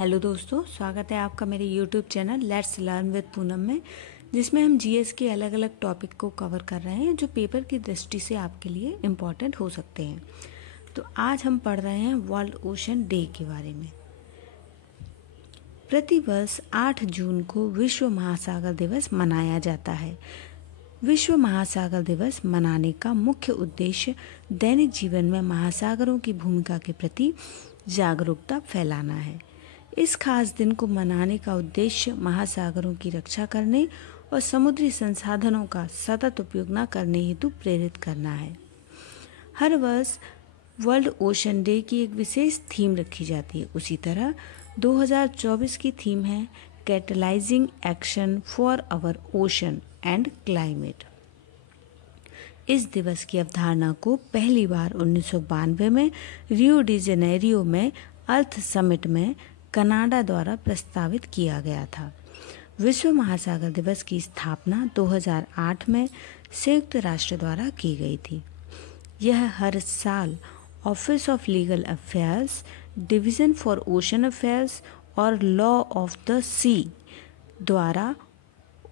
Hello दोस्तों, स्वागत है आपका मेरे YouTube channel let's learn with Poonam में, जिसमें हम जीएस के अलग अलग टॉपिक को कवर कर रहे हैं जो पेपर की दृष्टि से आपके लिए इम्पॉर्टेंट हो सकते हैं। तो आज हम पढ़ रहे हैं वर्ल्ड ओशन डे के बारे में। प्रतिवर्ष 8 जून को विश्व महासागर दिवस मनाया जाता है। विश्व महासागर दिवस मनाने का मुख्य उद्देश्य दैनिक जीवन में महासागरों की भूमिका के प्रति जागरूकता फैलाना है। इस खास दिन को मनाने का उद्देश्य महासागरों की रक्षा करने और समुद्री संसाधनों का सतत उपयोग न करने हेतु प्रेरित करना है। हर वर्ष वर्ल्ड ओशन डे की एक विशेष थीम रखी जाती है। उसी तरह 2024 की थीम है catalysing action for our ocean and climate. इस दिवस की अवधारणा को पहली बार 1992 में रियो डी जेनेरियो में अर्थ समिट में कनाडा द्वारा प्रस्तावित किया गया था। विश्व महासागर दिवस की स्थापना 2008 में संयुक्त राष्ट्र द्वारा की गई थी। यह हर साल office of legal affairs, division for ocean affairs और लॉ ऑफ द सी द्वारा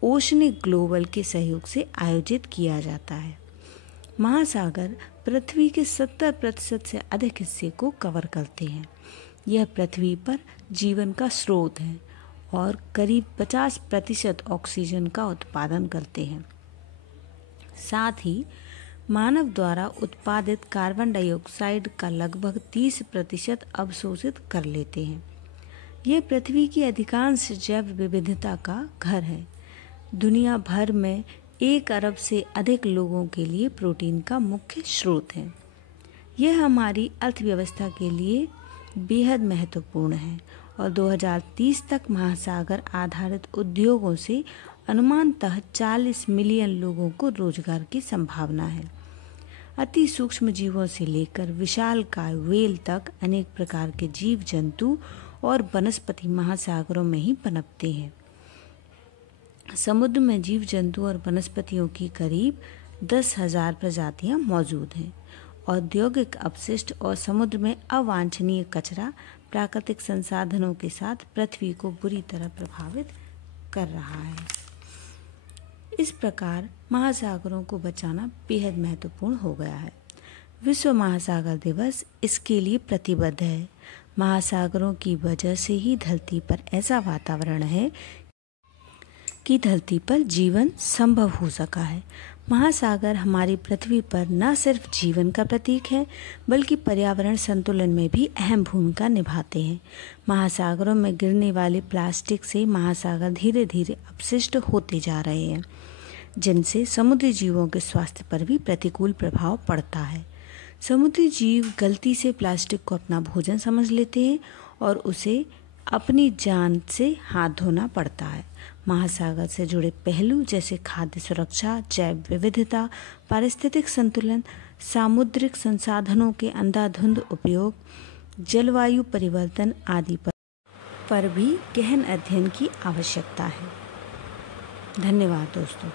ओशनिक ग्लोबल के सहयोग से आयोजित किया जाता है। महासागर पृथ्वी के 70% से अधिक हिस्से को कवर करते हैं। यह पृथ्वी पर जीवन का स्रोत है और करीब 50% ऑक्सीजन का उत्पादन करते हैं। साथ ही मानव द्वारा उत्पादित कार्बन डाइऑक्साइड का लगभग 30% अवशोषित कर लेते हैं। यह पृथ्वी की अधिकांश जैव विविधता का घर है। दुनिया भर में 1 अरब से अधिक लोगों के लिए प्रोटीन का मुख्य स्रोत है। यह हमारी अर्थव्यवस्था के लिए बेहद महत्वपूर्ण है और 2030 तक महासागर आधारित उद्योगों से अनुमानतः 40 मिलियन लोगों को रोजगार की संभावना है। अति सूक्ष्म जीवों से लेकर विशालकाय व्हेल तक अनेक प्रकार के जीव जंतु और वनस्पति महासागरों में ही पनपते हैं। समुद्र में जीव जंतु और वनस्पतियों की करीब 10,000 प्रजातियां मौजूद हैं। औद्योगिक अपशिष्ट और समुद्र में अवांछनीय कचरा प्राकृतिक संसाधनों के साथ पृथ्वी को बुरी तरह प्रभावित कर रहा है। इस प्रकार महासागरों को बचाना बेहद महत्वपूर्ण हो गया है। विश्व महासागर दिवस इसके लिए प्रतिबद्ध है। महासागरों की वजह से ही धरती पर ऐसा वातावरण है कि धरती पर जीवन संभव हो सका है। महासागर हमारी पृथ्वी पर न सिर्फ जीवन का प्रतीक है बल्कि पर्यावरण संतुलन में भी अहम भूमिका निभाते हैं। महासागरों में गिरने वाले प्लास्टिक से महासागर धीरे धीरे अपशिष्ट होते जा रहे हैं, जिनसे समुद्री जीवों के स्वास्थ्य पर भी प्रतिकूल प्रभाव पड़ता है। समुद्री जीव गलती से प्लास्टिक को अपना भोजन समझ लेते हैं और उसे अपनी जान से हाथ धोना पड़ता है। महासागर से जुड़े पहलू जैसे खाद्य सुरक्षा, जैव विविधता, पारिस्थितिक संतुलन, सामुद्रिक संसाधनों के अंधाधुंध उपयोग, जलवायु परिवर्तन आदि पर भी गहन अध्ययन की आवश्यकता है। धन्यवाद दोस्तों।